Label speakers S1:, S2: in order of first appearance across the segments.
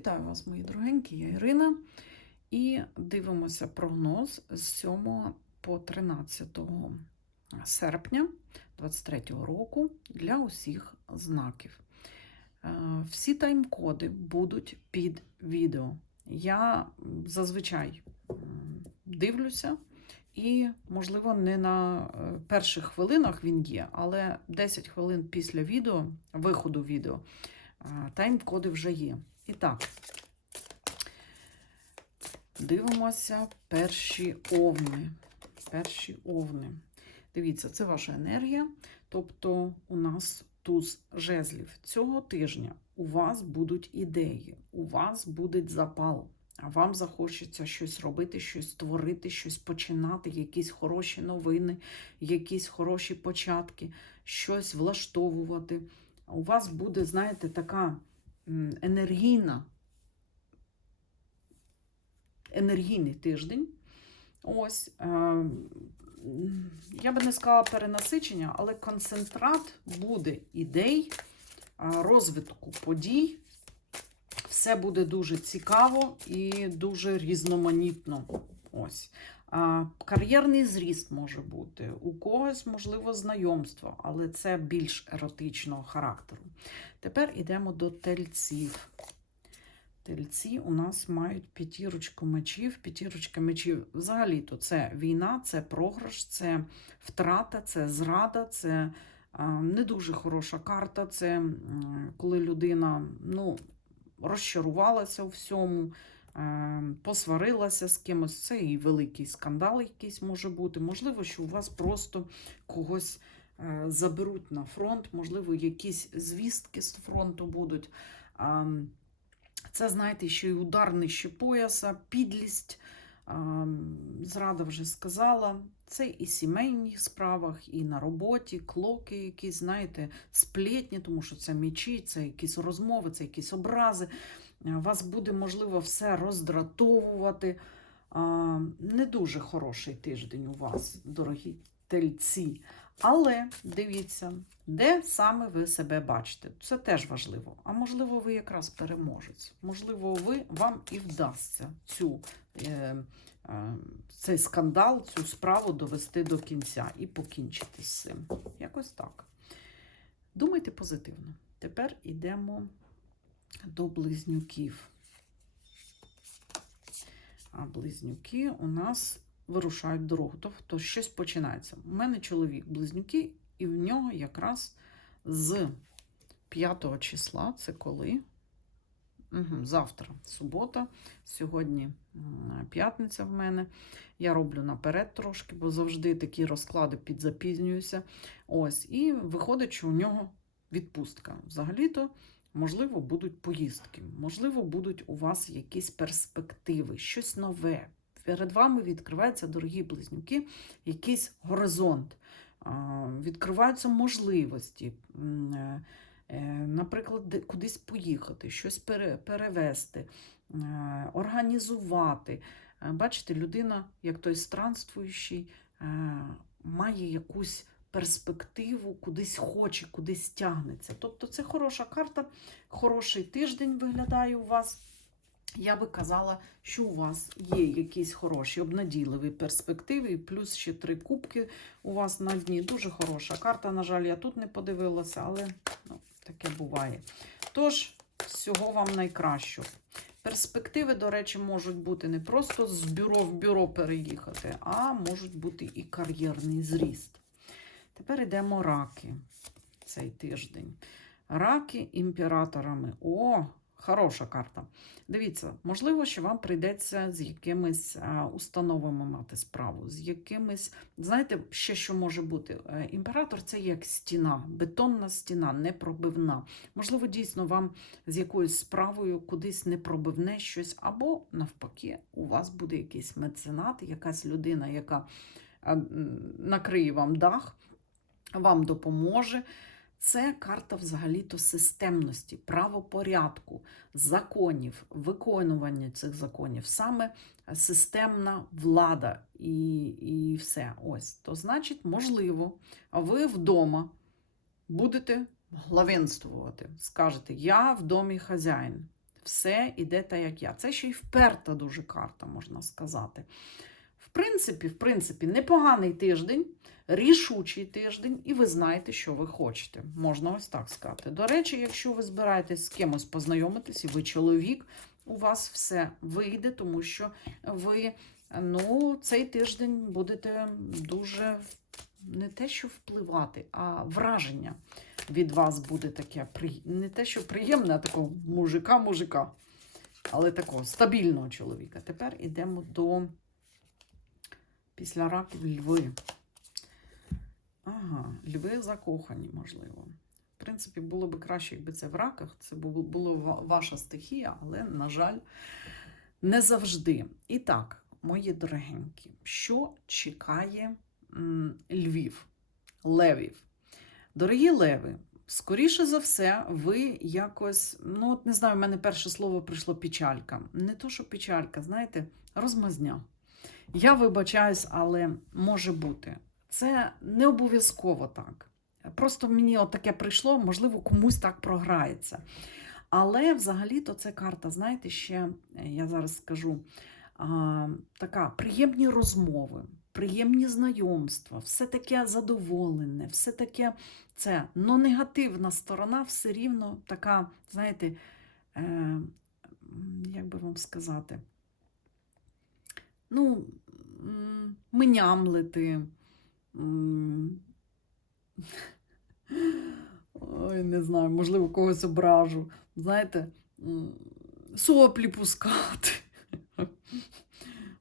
S1: Вітаю вас, мої дорогенькі, я Ірина. І дивимося прогноз з 7 по 13 серпня 2023 року для усіх знаків. Е, Всі тайм-коди будуть під відео. Я зазвичай дивлюся, і, можливо, не на е, перших хвилинах він є, але 10 хвилин після відео, виходу відео, е, тайм-коди вже є. І так, дивимося перші овни. Перші овни. Дивіться, це ваша енергія. Тобто, у нас туз жезлів. Цього тижня у вас будуть ідеї, у вас буде запал. А вам захочеться щось робити, щось створити, щось починати, якісь хороші новини, якісь хороші початки, щось влаштовувати. У вас буде, знаєте, така енергійна, енергійний тиждень. Ось, е, я би не сказала перенасичення, але концентрат буде ідей, розвитку подій. Все буде дуже цікаво і дуже різноманітно. Ось. Кар'єрний зріст може бути, у когось, можливо, знайомство, але це більш еротичного характеру. Тепер йдемо до тельців. Тельці у нас мають п'ятірочку мечів. П'ятірочка мечів взагалі-то це війна, це програш, це втрата, це зрада, це не дуже хороша карта. Це коли людина ну, розчарувалася у всьому, посварилася з кимось. Це і великий скандал якийсь може бути. Можливо, що у вас просто когось е, заберуть на фронт, можливо, якісь звістки з фронту будуть. Це, знаєте, ще й удар нижче пояса, підлість. Зрада вже сказала. Це і в сімейних справах, і на роботі, клоки якісь, знаєте, сплетні, тому що це мічі, це якісь розмови, це якісь образи. А, Вас буде, можливо, все роздратовувати. Не дуже хороший тиждень у вас, дорогі тельці. Але дивіться, де саме ви себе бачите. Це теж важливо. А можливо, ви якраз переможець. Можливо, ви, вам і вдасться цю, е, е, цей скандал, цю справу довести до кінця і покінчити з цим. Якось так. Думайте позитивно. Тепер йдемо до близнюків. А близнюки у нас вирушають дорогу. Тобто щось починається. У мене чоловік близнюки, і в нього якраз з 5 числа, це коли? Угу, завтра субота, сьогодні п'ятниця в мене. Я роблю наперед трошки, бо завжди такі розклади підзапізнююся. Ось, і виходить, що у нього відпустка. Взагалі-то, можливо, будуть поїздки, можливо, будуть у вас якісь перспективи, щось нове. Перед вами відкриваються, дорогі близнюки, якийсь горизонт, відкриваються можливості, е, е, наприклад, кудись поїхати, щось перевести, е, організувати. Бачите, людина, як той странствуючий, має якусь перспективу, кудись хоче, кудись тягнеться. Тобто це хороша карта, хороший тиждень виглядає у вас. Я би казала, що у вас є якісь хороші, обнадійливі перспективи, і плюс ще три кубки у вас на дні. Дуже хороша карта. На жаль, я тут не подивилася, але ну, таке буває. Тож, всього вам найкращого. Перспективи, до речі, можуть бути не просто з бюро в бюро переїхати, а можуть бути і кар'єрний зріст. Тепер йдемо раки цей тиждень. Раки імператорами. О, хороша карта. Дивіться, можливо, що вам прийдеться з якимись установами мати справу, з якимись, знаєте, ще що може бути. Е, Імператор це як стіна, бетонна стіна, непробивна. Можливо, дійсно вам з якоюсь справою кудись не пробивне щось, або навпаки, у вас буде якийсь меценат, якась людина, яка накриє вам дах, вам допоможе. Це карта взагалі-то системності, правопорядку, законів, виконування цих законів, саме системна влада і, і все. Ось. То значить, можливо, ви вдома будете главенствувати. Скажете, я в домі хазяїн. все іде так, як я. Це ще й вперта дуже карта, можна сказати. Принципі, в принципі, непоганий тиждень, рішучий тиждень, і ви знаєте, що ви хочете. Можна ось так сказати. До речі, якщо ви збираєтесь з кимось познайомитись, і ви чоловік, у вас все вийде, тому що ви ну, цей тиждень будете дуже не те, що впливати, а враження від вас буде таке не те, що приємне, а такого мужика-мужика, але такого стабільного чоловіка. Тепер йдемо до після раків льви. Ага, льви закохані, можливо. В принципі, було б краще, якби це в раках. Це була ваша стихія, але, на жаль, не завжди. І так, мої дорогенькі, що чекає львів, левів? Дорогі леви, скоріше за все, ви якось, ну, от не знаю, в мене перше слово прийшло печалька. Не то, що печалька, знаєте, розмазня. Я вибачаюсь, але може бути. Це не обов'язково так. Просто мені таке прийшло, можливо, комусь так програється. Але взагалі-то це карта, знаєте, ще, е, я зараз скажу, така приємні розмови, приємні знайомства, все таке задоволене, все таке це. Но негативна сторона все рівно така, знаєте, е, як би вам сказати, ну, м, Ой, не знаю, можливо, когось ображу. Знаєте, соплі пускати.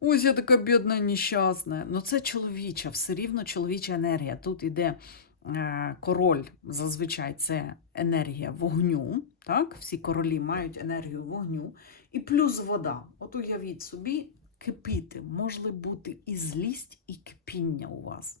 S1: Ось я така бідна, нещасна. Ну, це чоловіча, все рівно чоловіча енергія. Тут іде е, король, зазвичай це енергія вогню. Так? Всі королі мають енергію вогню. І плюс вода. От уявіть собі, кипіти. Може бути і злість, і кипіння у вас.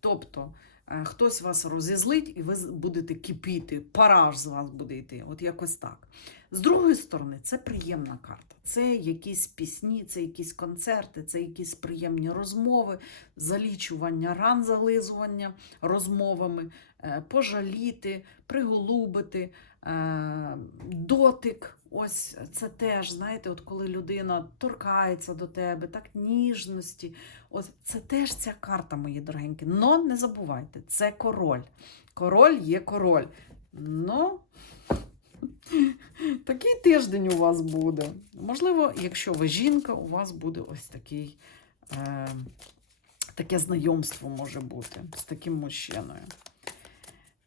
S1: Тобто, е, хтось вас розізлить, і ви будете кипіти, параж з вас буде йти. От якось так. З другої сторони, це приємна карта. Це якісь пісні, це якісь концерти, це якісь приємні розмови, залічування ран, зализування розмовами, е, пожаліти, приголубити, е, дотик. Ось це теж, знаєте, от коли людина торкається до тебе, так ніжності. Ось це теж ця карта, мої дорогенькі. Но не забувайте, це король. Король є король. Ну, такий тиждень у вас буде. Можливо, якщо ви жінка, у вас буде ось такий, е, таке знайомство може бути з таким мужчиною.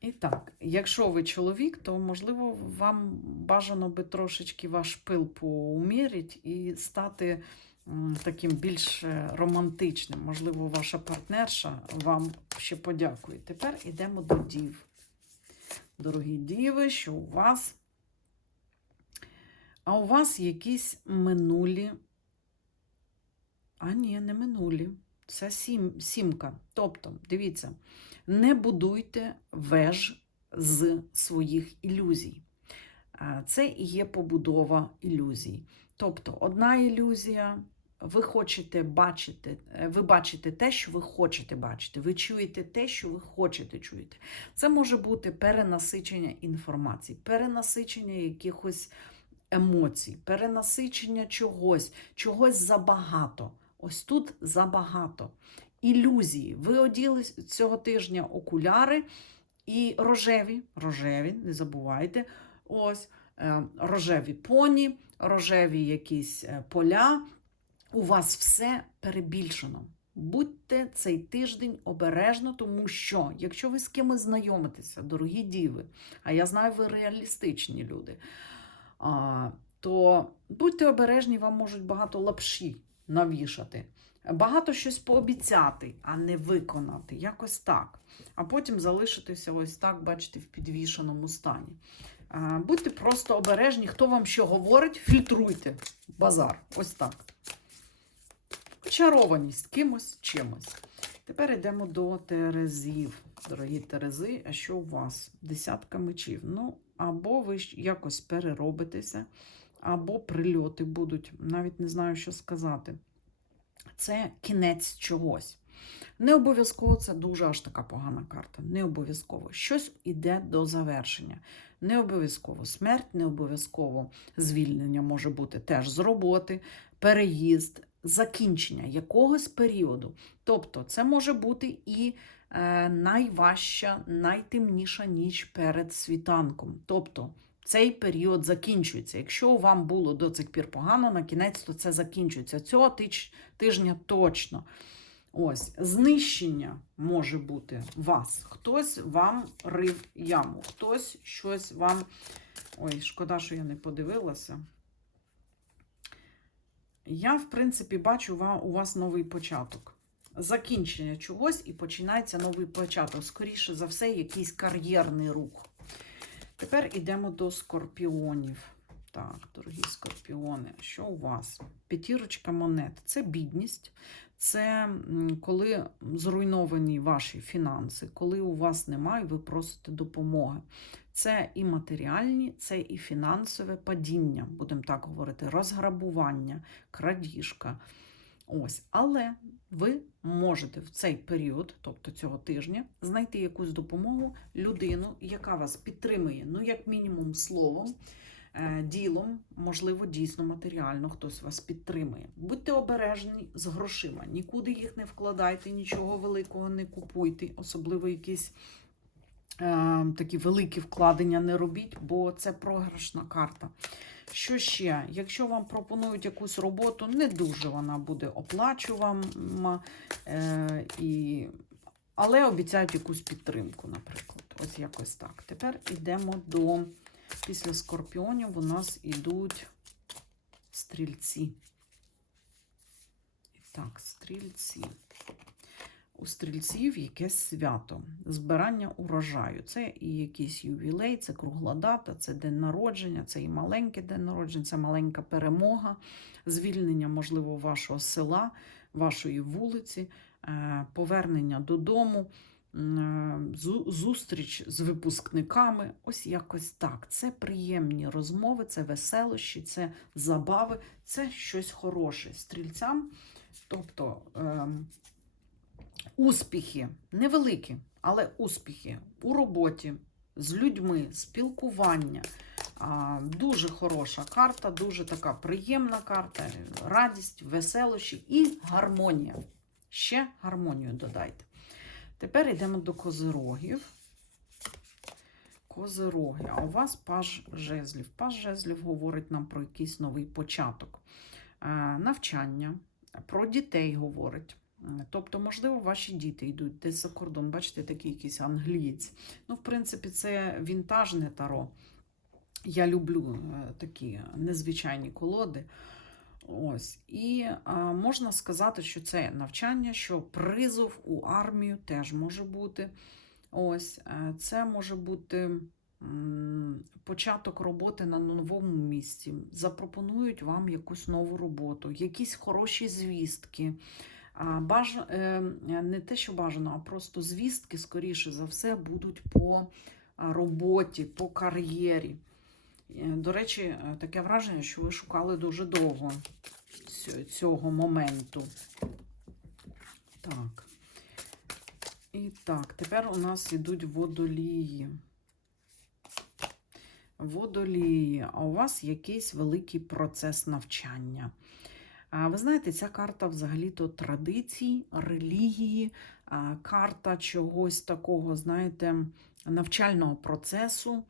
S1: І так, якщо ви чоловік, то можливо вам бажано би трошечки ваш пил поумірити і стати таким більш е, романтичним. Можливо, ваша партнерша вам ще подякує. Тепер йдемо до дів. Дорогі діви, що у вас? А у вас якісь минулі. А ні, не минулі. Це сім, сімка. Тобто, дивіться, не будуйте веж з своїх ілюзій. Це і є побудова ілюзій. Тобто, одна ілюзія, ви хочете бачити, е, ви бачите те, що ви хочете бачити, ви чуєте те, що ви хочете чуєте. Це може бути перенасичення інформації, перенасичення якихось емоцій, перенасичення чогось, чогось забагато. Ось тут забагато. Ілюзії. Ви оділи цього тижня окуляри і рожеві, рожеві, не забувайте. Ось е, рожеві поні, рожеві якісь е, поля. У вас все перебільшено. Будьте цей тиждень обережно, тому що, якщо ви з кимось знайомитеся, дорогі діви, а я знаю, ви реалістичні люди, то будьте обережні, вам можуть багато лапші навішати. Багато щось пообіцяти, а не виконати. Якось так. А потім залишитися ось так, бачите, в підвішеному стані. Будьте просто обережні, хто вам що говорить, фільтруйте базар. Ось так. Очарованість кимось чимось. Тепер йдемо до Терезів. Дорогі Терези, а що у вас? Десятка мечів. Ну, або ви якось переробитеся, або прильоти будуть. Навіть не знаю, що сказати. Це кінець чогось. Не обов'язково це дуже аж така погана карта. Не обов'язково. Щось іде до завершення. Не обов'язково смерть, не обов'язково звільнення може бути теж з роботи, переїзд, закінчення якогось періоду. Тобто, це може бути і е, найважча, найтемніша ніч перед світанком. Тобто, цей період закінчується. Якщо вам було до цих пір погано, на кінець то це закінчується. Цього тич, тижня точно. Ось, знищення може бути вас. Хтось вам рив яму, хтось щось вам. Ой, шкода, що я не подивилася. Я, в принципі, бачу у вас новий початок. Закінчення чогось і починається новий початок. Скоріше за все, якийсь кар'єрний рух. Тепер йдемо до скорпіонів. Так, дорогі скорпіони, що у вас? П'ятірочка монет це бідність, це коли зруйновані ваші фінанси, коли у вас немає, ви просите допомоги. Це і матеріальні, це і фінансове падіння, будемо так говорити, розграбування, крадіжка. Ось, але ви можете в цей період, тобто цього тижня, знайти якусь допомогу людину, яка вас підтримує, ну, як мінімум, словом, е, ділом, можливо, дійсно матеріально хтось вас підтримує. Будьте обережні з грошима, нікуди їх не вкладайте, нічого великого не купуйте, особливо якісь е, такі великі вкладення не робіть, бо це програшна карта. Що ще? Якщо вам пропонують якусь роботу, не дуже вона буде оплачувана, е, і... але обіцяють якусь підтримку, наприклад. Ось якось так. Тепер йдемо до після скорпіонів у нас ідуть стрільці. Так, стрільці. У стрільців якесь свято, збирання урожаю. Це і якийсь ювілей, це кругла дата, це день народження, це і маленький день народження, це маленька перемога, звільнення, можливо, вашого села, вашої вулиці, е, повернення додому, зустріч з випускниками. Ось якось так. Це приємні розмови, це веселощі, це забави, це щось хороше. Стрільцям, тобто. Успіхи невеликі, але успіхи у роботі з людьми, спілкування. Дуже хороша карта, дуже така приємна карта, радість, веселощі і гармонія. Ще гармонію додайте. Тепер йдемо до козирогів. Козироги. А у вас паж жезлів. Паж жезлів говорить нам про якийсь новий початок. Е, Навчання, про дітей говорить. М, Тобто, можливо, ваші діти йдуть десь за кордон. Бачите, такий якийсь англієць. Ну, в принципі, це вінтажне таро. Я люблю е, такі незвичайні колоди. Ось. І а, можна сказати, що це навчання, що призов у армію теж може бути. Ось, е, це може бути початок роботи на новому місці. Запропонують вам якусь нову роботу, якісь хороші звістки. Баж... е, Не те, що бажано, а просто звістки, скоріше за все, будуть по роботі, по кар'єрі. Е, До речі, е, таке враження, що ви шукали дуже довго цього моменту. Так. І так, тепер у нас йдуть водолії. Водолії, а у вас якийсь великий процес навчання. Ви знаєте, ця карта взагалі-то традицій, релігії, карта чогось такого, знаєте, навчального процесу.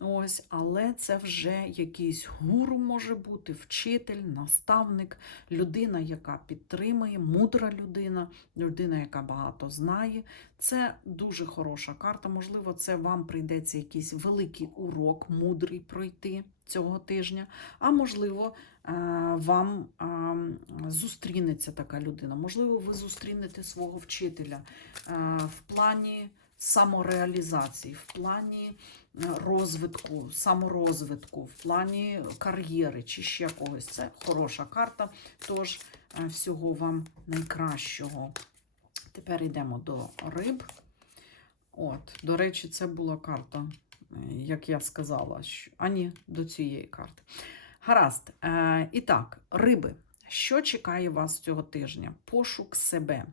S1: Ось, але це вже якийсь гуру може бути, вчитель, наставник, людина, яка підтримує, мудра людина, людина, яка багато знає. Це дуже хороша карта. Можливо, це вам прийдеться якийсь великий урок, мудрий пройти цього тижня. А можливо, е, вам е, зустрінеться така людина. Можливо, ви зустрінете свого вчителя е, в плані самореалізації, в плані е, розвитку, саморозвитку, в плані кар'єри чи ще когось. Це хороша карта. Тож е, всього вам найкращого. Тепер йдемо до риб. От, до речі, це була карта, е, як я сказала, що... а ні, до цієї карти. Гаразд. І так, риби. Що чекає вас цього тижня? Пошук себе.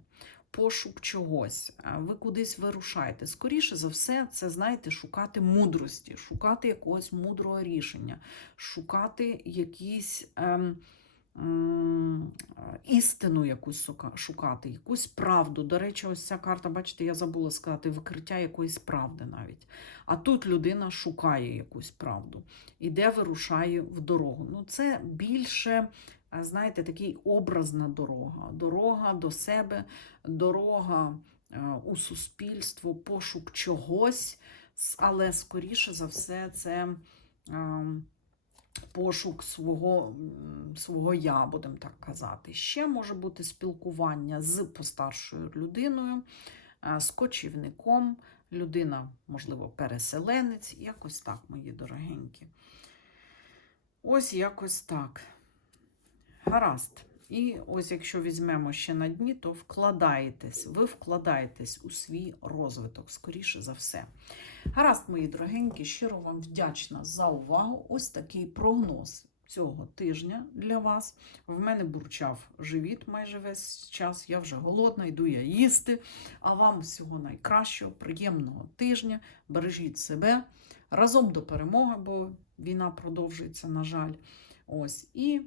S1: Пошук чогось, ви кудись вирушаєте. Скоріше за все, це, знаєте, шукати мудрості, шукати якогось мудрого рішення, шукати якісь. Ем, істину якусь шукати, якусь правду. До речі, ось ця карта, бачите, я забула сказати, викриття якоїсь правди навіть. А тут людина шукає якусь правду, іде, вирушає в дорогу. Ну, це більше, знаєте, такий образна дорога. Дорога до себе, дорога е, у суспільство, пошук чогось, але скоріше за все, це. ем, пошук свого, свого я, будемо так казати. Ще може бути спілкування з постаршою людиною, е, з кочівником, людина, можливо, переселенець, якось так, мої дорогенькі. Ось якось так. Гаразд. І ось якщо візьмемо ще на дні, то вкладаєтесь, ви вкладаєтесь у свій розвиток, скоріше за все. Гаразд, мої дорогенькі, щиро вам вдячна за увагу. Ось такий прогноз цього тижня для вас. В мене бурчав живіт майже весь час. Я вже голодна, йду я їсти. А вам всього найкращого, приємного тижня. Бережіть себе разом до перемоги, бо війна продовжується, на жаль. Ось і.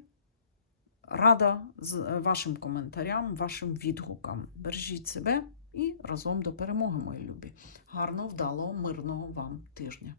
S1: Рада з е, вашим коментарям, вашим відгукам. Бережіть себе і разом до перемоги, мої любі. Гарного, вдалого, мирного вам тижня.